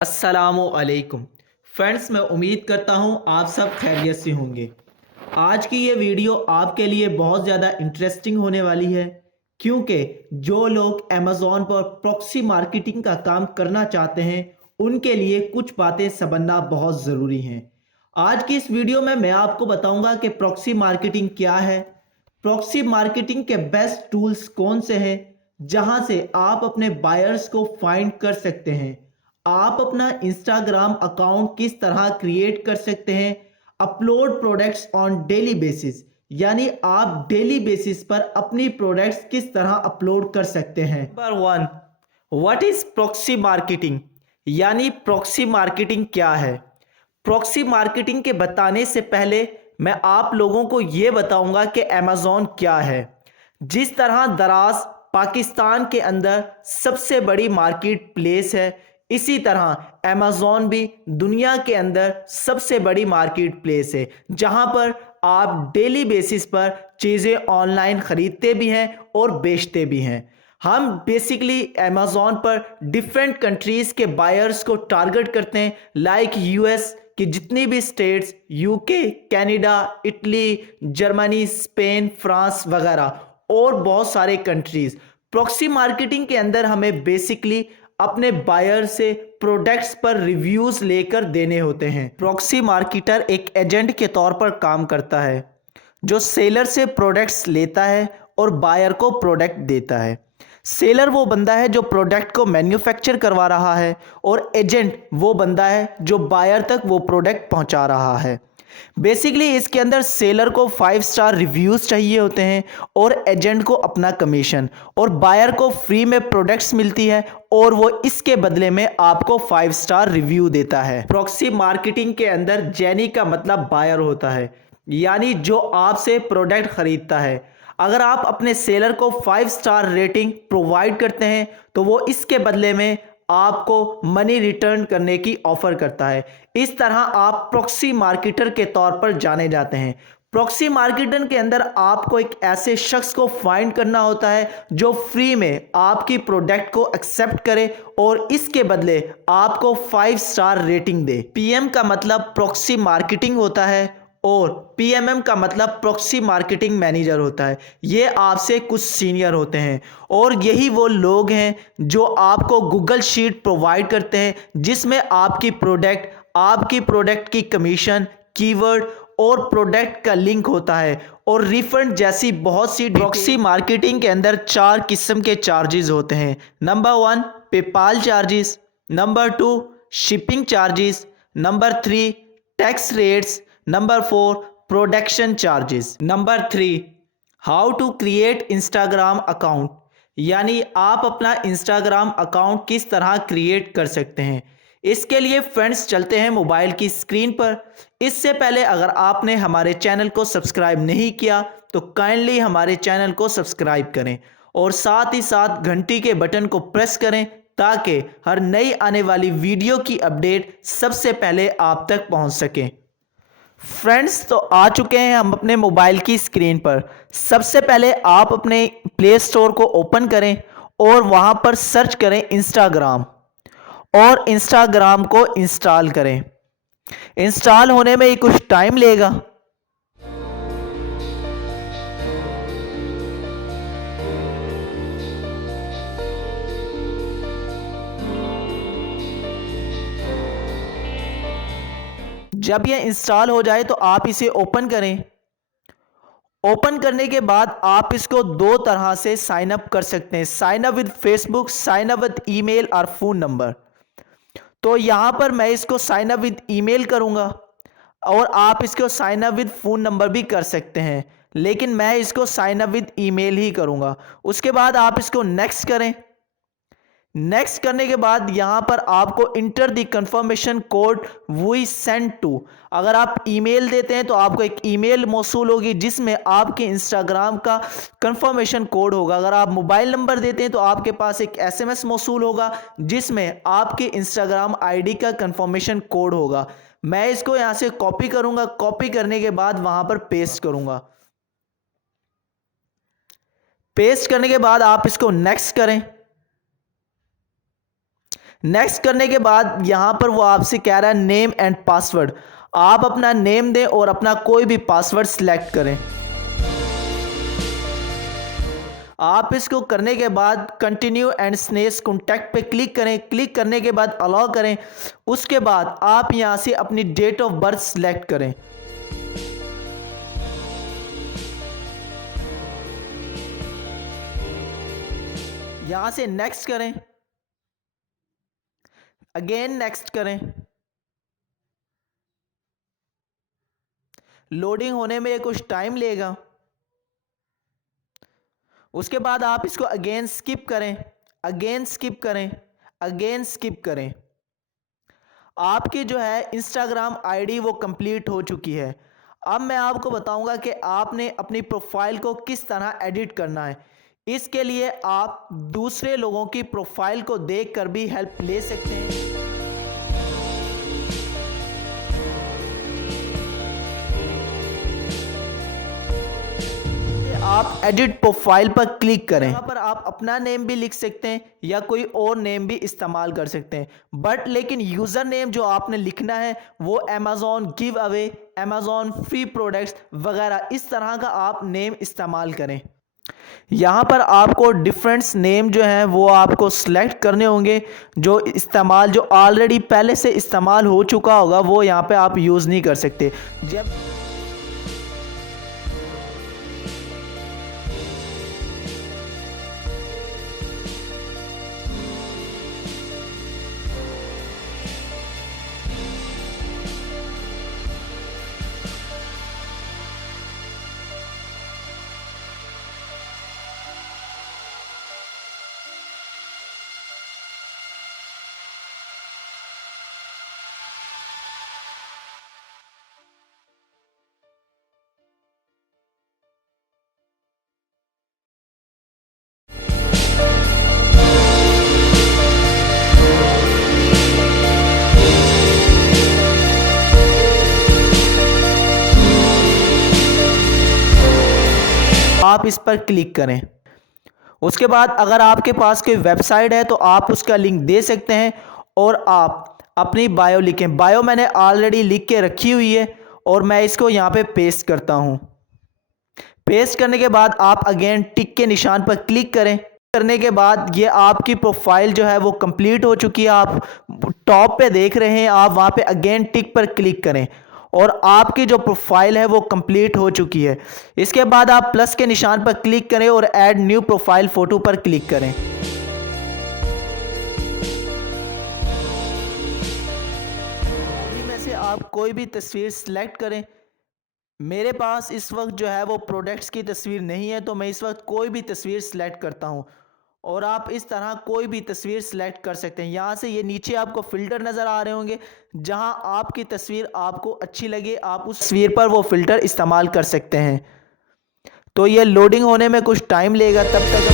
अस्सलामुअलैकुम फ्रेंड्स, मैं उम्मीद करता हूँ आप सब खैरियत से होंगे। आज की ये वीडियो आपके लिए बहुत ज़्यादा इंटरेस्टिंग होने वाली है, क्योंकि जो लोग अमेज़ॉन पर प्रॉक्सी मार्केटिंग का काम करना चाहते हैं उनके लिए कुछ बातें समझना बहुत ज़रूरी हैं। आज की इस वीडियो में मैं आपको बताऊंगा कि प्रॉक्सी मार्केटिंग क्या है, प्रॉक्सी मार्केटिंग के बेस्ट टूल्स कौन से हैं जहां से आप अपने बायर्स को फाइंड कर सकते हैं, आप अपना इंस्टाग्राम अकाउंट किस तरह क्रिएट कर सकते हैं, upload products on daily basis, यानी आप डेली बेसिस पर अपनी प्रोडक्ट्स किस तरह अपलोड कर सकते हैं। Number one, what is proxy marketing, यानी प्रॉक्सी मार्केटिंग क्या है। प्रॉक्सी मार्केटिंग के बताने से पहले मैं आप लोगों को यह बताऊंगा कि अमेज़ॉन क्या है। जिस तरह दराज पाकिस्तान के अंदर सबसे बड़ी मार्केट प्लेस है, इसी तरह अमेज़ॉन भी दुनिया के अंदर सबसे बड़ी मार्केट प्लेस है, जहां पर आप डेली बेसिस पर चीज़ें ऑनलाइन खरीदते भी हैं और बेचते भी हैं। हम बेसिकली अमेज़ॉन पर डिफरेंट कंट्रीज़ के बायर्स को टारगेट करते हैं, लाइक यूएस कि जितनी भी states, UK, Canada, Italy, Germany, Spain, France वगैरह और बहुत सारे कंट्रीज। प्रॉक्सी मार्केटिंग के अंदर हमें बेसिकली अपने बायर से प्रोडक्ट्स पर रिव्यूज लेकर देने होते हैं। प्रॉक्सी मार्केटर एक एजेंट के तौर पर काम करता है जो सेलर से प्रोडक्ट्स लेता है और बायर को प्रोडक्ट देता है। सेलर वो बंदा है जो प्रोडक्ट को मैन्युफैक्चर करवा रहा है और एजेंट वो बंदा है जो बायर तक वो प्रोडक्ट पहुंचा रहा है। बेसिकली इसके अंदर सेलर को 5 स्टार रिव्यूज चाहिए होते हैं और एजेंट को अपना कमीशन, और बायर को फ्री में प्रोडक्ट्स मिलती है और वो इसके बदले में आपको 5 स्टार रिव्यू देता है। प्रॉक्सी मार्केटिंग के अंदर जेनी का मतलब बायर होता है, यानी जो आपसे प्रोडक्ट खरीदता है। अगर आप अपने सेलर को 5 स्टार रेटिंग प्रोवाइड करते हैं तो वो इसके बदले में आपको मनी रिटर्न करने की ऑफर करता है। इस तरह आप प्रॉक्सी मार्केटर के तौर पर जाने जाते हैं। प्रॉक्सी मार्केटर के अंदर आपको एक ऐसे शख्स को फाइंड करना होता है जो फ्री में आपकी प्रोडक्ट को एक्सेप्ट करे और इसके बदले आपको 5 स्टार रेटिंग दे। पीएम का मतलब प्रॉक्सी मार्केटिंग होता है और पीएमएम का मतलब प्रॉक्सी मार्केटिंग मैनेजर होता है। ये आपसे कुछ सीनियर होते हैं और यही वो लोग हैं जो आपको गूगल शीट प्रोवाइड करते हैं जिसमें आपकी प्रोडक्ट की कमीशन, कीवर्ड और प्रोडक्ट का लिंक होता है और रिफंड जैसी बहुत सी। प्रॉक्सी मार्केटिंग के अंदर 4 किस्म के चार्जेस होते हैं। Number 1 PayPal charges, number 2 shipping charges, number 3 tax rates, number 4 production charges. Number 3 how to create Instagram account, यानी आप अपना इंस्टाग्राम अकाउंट किस तरह क्रिएट कर सकते हैं। इसके लिए फ्रेंड्स चलते हैं मोबाइल की स्क्रीन पर। इससे पहले अगर आपने हमारे चैनल को सब्सक्राइब नहीं किया तो काइंडली हमारे चैनल को सब्सक्राइब करें और साथ ही साथ घंटी के बटन को प्रेस करें ताकि हर नई आने वाली वीडियो की अपडेट सबसे पहले आप तक पहुंच सके। फ्रेंड्स तो आ चुके हैं हम अपने मोबाइल की स्क्रीन पर। सबसे पहले आप अपने प्ले स्टोर को ओपन करें और वहां पर सर्च करें इंस्टाग्राम और इंस्टाग्राम को इंस्टॉल करें। इंस्टॉल होने में ही कुछ टाइम लेगा। जब यह इंस्टॉल हो जाए तो आप इसे ओपन करें। ओपन करने के बाद आप इसको दो तरह से साइन अप कर सकते हैं, sign up with Facebook, sign up with email और फोन नंबर। तो यहां पर मैं इसको साइन अप विद ईमेल करूंगा और आप इसको sign up with phone number भी कर सकते हैं, लेकिन मैं इसको साइन अप विद ईमेल ही करूंगा। उसके बाद आप इसको नेक्स्ट करें। नेक्स्ट करने के बाद यहां पर आपको enter the confirmation code we send to. अगर आप ईमेल देते हैं तो आपको एक ईमेल मौसूल होगी जिसमें आपके इंस्टाग्राम का कंफर्मेशन कोड होगा। अगर आप मोबाइल नंबर देते हैं तो आपके पास एक एसएमएस मौसूल होगा जिसमें आपके इंस्टाग्राम आईडी का कंफर्मेशन कोड होगा। मैं इसको यहां से कॉपी करूंगा। कॉपी करने के बाद वहां पर पेस्ट करूंगा। पेस्ट करने के बाद आप इसको नेक्स्ट करें। नेक्स्ट करने के बाद यहाँ पर वो आपसे कह रहा है नेम एंड पासवर्ड। आप अपना नेम दें और अपना कोई भी पासवर्ड सिलेक्ट करें। आप इसको करने के बाद कंटिन्यू एंड स्नेस कॉन्टैक्ट पे क्लिक करें। क्लिक करने के बाद अलाउ करें। उसके बाद आप यहाँ से अपनी डेट ऑफ बर्थ सिलेक्ट करें। यहाँ से नेक्स्ट करें, अगेन नेक्स्ट करें। लोडिंग होने में कुछ टाइम लेगा। उसके बाद आप इसको अगेन स्किप करें, अगेन स्किप करें, अगेन स्किप करें। आपकी जो है इंस्टाग्राम आईडी वो कंप्लीट हो चुकी है। अब मैं आपको बताऊंगा कि आपने अपनी प्रोफाइल को किस तरह एडिट करना है। इसके लिए आप दूसरे लोगों की प्रोफाइल को देखकर भी हेल्प ले सकते हैं। आप एडिट प्रोफाइल पर क्लिक करें। यहाँ पर आप अपना नेम भी लिख सकते हैं या कोई और नेम भी इस्तेमाल कर सकते हैं, लेकिन यूज़र नेम जो आपने लिखना है वो Amazon give away, Amazon free products वगैरह इस तरह का आप नेम इस्तेमाल करें। यहाँ पर आपको डिफरेंट नेम जो हैं वो आपको सिलेक्ट करने होंगे। जो ऑलरेडी पहले से इस्तेमाल हो चुका होगा वो यहाँ पे आप यूज़ नहीं कर सकते। जब आप इस पर क्लिक करें। उसके बाद अगर आपके पास कोई वेबसाइट है तो आप उसका लिंक दे सकते हैं और आप अपनी बायो लिखें। बायो मैंने ऑलरेडी लिख के रखी हुई है और मैं इसको यहाँ पे पेस्ट करता हूँ। पेस्ट करने के बाद आप अगेन टिक के निशान पर क्लिक करें। करने के बाद ये आपकी प्रोफाइल जो है वो कंप्लीट हो चुकी है। आप टॉप पे देख रहे हैं, आप वहाँ पे अगेन टिक पर क्लिक करें और आपकी जो प्रोफाइल है वो कंप्लीट हो चुकी है। इसके बाद आप प्लस के निशान पर क्लिक करें और ऐड न्यू प्रोफाइल फ़ोटो पर क्लिक करें। इनमें से आप कोई भी तस्वीर सिलेक्ट करें। मेरे पास इस वक्त जो है वो प्रोडक्ट्स की तस्वीर नहीं है तो मैं इस वक्त कोई भी तस्वीर सिलेक्ट करता हूँ और आप इस तरह कोई भी तस्वीर सिलेक्ट कर सकते हैं। यहाँ से ये नीचे आपको फ़िल्टर नज़र आ रहे होंगे, जहाँ आपकी तस्वीर आपको अच्छी लगे आप उस तस्वीर पर वो फ़िल्टर इस्तेमाल कर सकते हैं। तो ये लोडिंग होने में कुछ टाइम लेगा, तब तक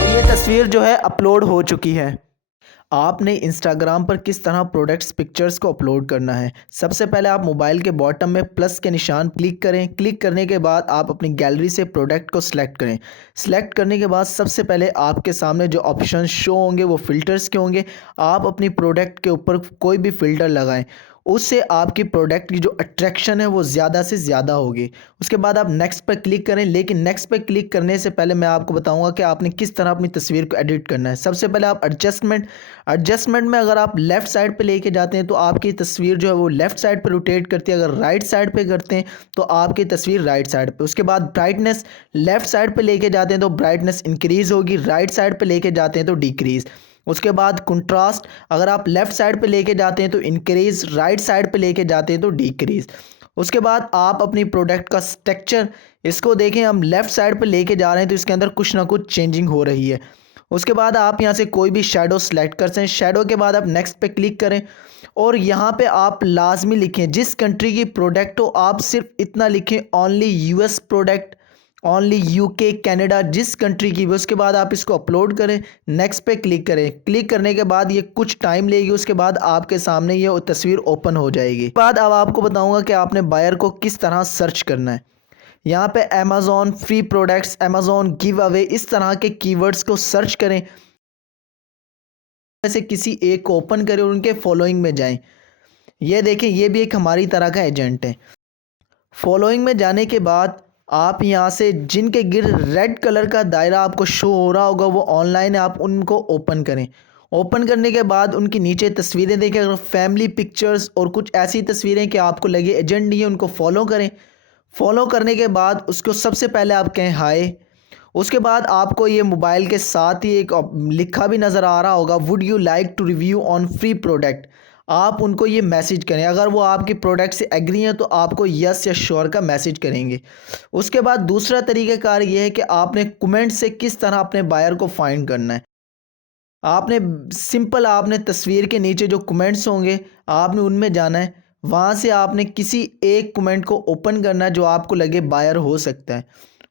तो ये तस्वीर जो है अपलोड हो चुकी है। आपने इंस्टाग्राम पर किस तरह प्रोडक्ट्स पिक्चर्स को अपलोड करना है। सबसे पहले आप मोबाइल के बॉटम में प्लस के निशान क्लिक करें। क्लिक करने के बाद आप अपनी गैलरी से प्रोडक्ट को सिलेक्ट करें। सिलेक्ट करने के बाद सबसे पहले आपके सामने जो ऑप्शन शो होंगे वो फ़िल्टर्स के होंगे। आप अपनी प्रोडक्ट के ऊपर कोई भी फ़िल्टर लगाएं, उससे आपकी प्रोडक्ट की जो अट्रैक्शन है वो ज़्यादा से ज़्यादा होगी। उसके बाद आप नेक्स्ट पर क्लिक करें, लेकिन नेक्स्ट पर क्लिक करने से पहले मैं आपको बताऊंगा कि आपने किस तरह अपनी तस्वीर को एडिट करना है। सबसे पहले आप एडजस्टमेंट में अगर आप लेफ़्ट साइड पे लेके जाते हैं तो आपकी तस्वीर जो है वो लेफ़्ट साइड पर रोटेट करती है। अगर राइट साइड पे करते हैं तो आपकी तस्वीर राइट साइड पे। उसके बाद ब्राइटनेस लेफ़्ट साइड पे लेके जाते हैं तो ब्राइटनेस इंक्रीज़ होगी, राइट साइड पे लेके जाते हैं तो डिक्रीज़। उसके बाद कंट्रास्ट अगर आप लेफ़्ट साइड पे लेके जाते हैं तो इंक्रीज़, राइट साइड पे लेके जाते हैं तो डिक्रीज़। उसके बाद आप अपनी प्रोडक्ट का स्ट्रक्चर इसको देखें, हम लेफ़्ट साइड पे लेके जा रहे हैं तो इसके अंदर कुछ ना कुछ चेंजिंग हो रही है। उसके बाद आप यहाँ से कोई भी शेडो सेलेक्ट कर सकते हैं। शेडो के बाद आप नेक्स्ट पे क्लिक करें और यहाँ पे आप लाजमी लिखें जिस कंट्री की प्रोडक्ट हो आप सिर्फ इतना लिखें, only US product, only UK, Canada, जिस कंट्री की भी। उसके बाद आप इसको अपलोड करें, नेक्स्ट पे क्लिक करें। क्लिक करने के बाद ये कुछ टाइम लेगी, उसके बाद आपके सामने ये तस्वीर ओपन हो जाएगी। बाद अब आपको बताऊंगा कि आपने बायर को किस तरह सर्च करना है। यहाँ पे Amazon free products, Amazon give away, इस तरह के कीवर्ड्स को सर्च करें। जैसे किसी एक को ओपन करें और उनके फॉलोइंग में जाएं। ये देखें, ये भी एक हमारी तरह का एजेंट है। फॉलोइंग में जाने के बाद आप यहाँ से जिनके गिर रेड कलर का दायरा आपको शो हो रहा होगा वो ऑनलाइन है, आप उनको ओपन करें। ओपन करने के बाद उनकी नीचे तस्वीरें देखें, अगर फैमिली पिक्चर्स और कुछ ऐसी तस्वीरें कि आपको लगे एजेंट नहीं है, उनको फॉलो करें। फॉलो करने के बाद उसको सबसे पहले आप कहें हाय। उसके बाद आपको ये मोबाइल के साथ ही एक लिखा भी नज़र आ रहा होगा, would you like to review on free product. आप उनको ये मैसेज करें, अगर वो आपकी प्रोडक्ट से एग्री हैं तो आपको यस या श्योर का मैसेज करेंगे। उसके बाद दूसरा तरीक़ाकार ये है कि आपने कमेंट से किस तरह अपने बायर को फाइंड करना है। आपने तस्वीर के नीचे जो कमेंट्स होंगे आपने उनमें जाना है। वहाँ से आपने किसी एक कमेंट को ओपन करना है जो आपको लगे बायर हो सकता है।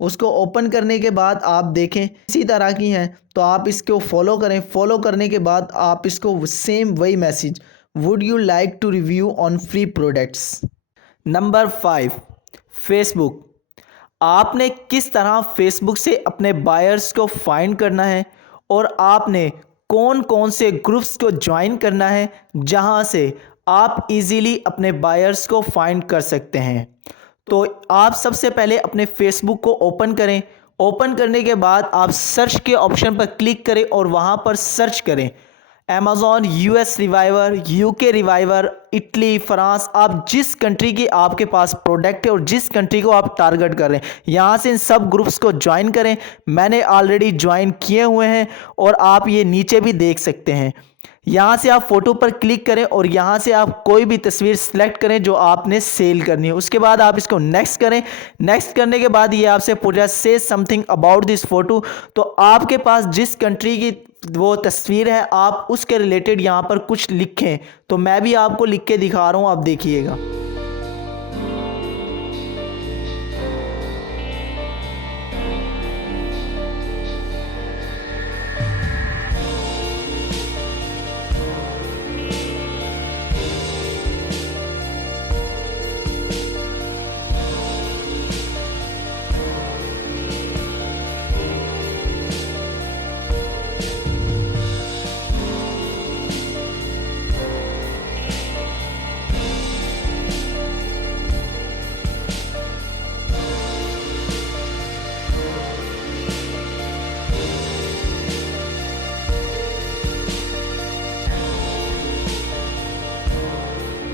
उसको ओपन करने के बाद आप देखें इसी तरह की हैं तो आप इसको फॉलो करें। फॉलो करने के बाद आप इसको सेम वही message, would you like to review on free products. Number 5, Facebook. आपने किस तरह फेसबुक से अपने बायर्स को फाइंड करना है और आपने कौन कौन से ग्रुप्स को ज्वाइन करना है जहां से आप इजीली अपने बायर्स को फाइंड कर सकते हैं। तो आप सबसे पहले अपने फेसबुक को ओपन करें। ओपन करने के बाद आप सर्च के ऑप्शन पर क्लिक करें और वहां पर सर्च करें Amazon US reviver, UK reviver, Italy, France. आप जिस कंट्री की आपके पास प्रोडक्ट है और जिस कंट्री को आप टारगेट कर रहे हैं यहाँ से इन सब ग्रुप्स को ज्वाइन करें। मैंने ऑलरेडी ज्वाइन किए हुए हैं और आप ये नीचे भी देख सकते हैं। यहाँ से आप फ़ोटो पर क्लिक करें और यहाँ से आप कोई भी तस्वीर सेलेक्ट करें जो आपने सेल करनी है। उसके बाद आप इसको नेक्स्ट करें। नेक्स्ट करने के बाद ये आपसे पूछा से समथिंग अबाउट दिस फ़ोटो। तो आपके पास जिस कंट्री की वो तस्वीर है आप उसके रिलेटेड यहाँ पर कुछ लिखें। तो मैं भी आपको लिख के दिखा रहा हूँ, आप देखिएगा।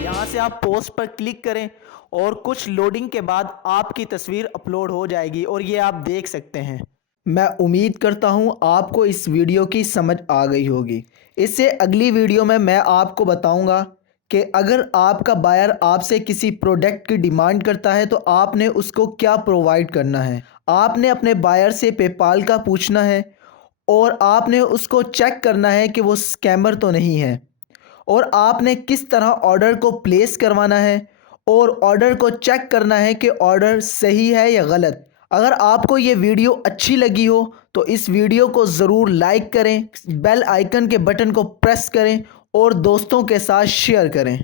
यहाँ से आप पोस्ट पर क्लिक करें और कुछ लोडिंग के बाद आपकी तस्वीर अपलोड हो जाएगी और ये आप देख सकते हैं। मैं उम्मीद करता हूँ आपको इस वीडियो की समझ आ गई होगी। इससे अगली वीडियो में मैं आपको बताऊँगा कि अगर आपका बायर आपसे किसी प्रोडक्ट की डिमांड करता है तो आपने उसको क्या प्रोवाइड करना है। आपने अपने बायर से पेपाल का पूछना है और आपने उसको चेक करना है कि वो स्कैमर तो नहीं है, और आपने किस तरह ऑर्डर को प्लेस करवाना है और ऑर्डर को चेक करना है कि ऑर्डर सही है या गलत। अगर आपको ये वीडियो अच्छी लगी हो तो इस वीडियो को ज़रूर लाइक करें, बेल आइकन के बटन को प्रेस करें और दोस्तों के साथ शेयर करें।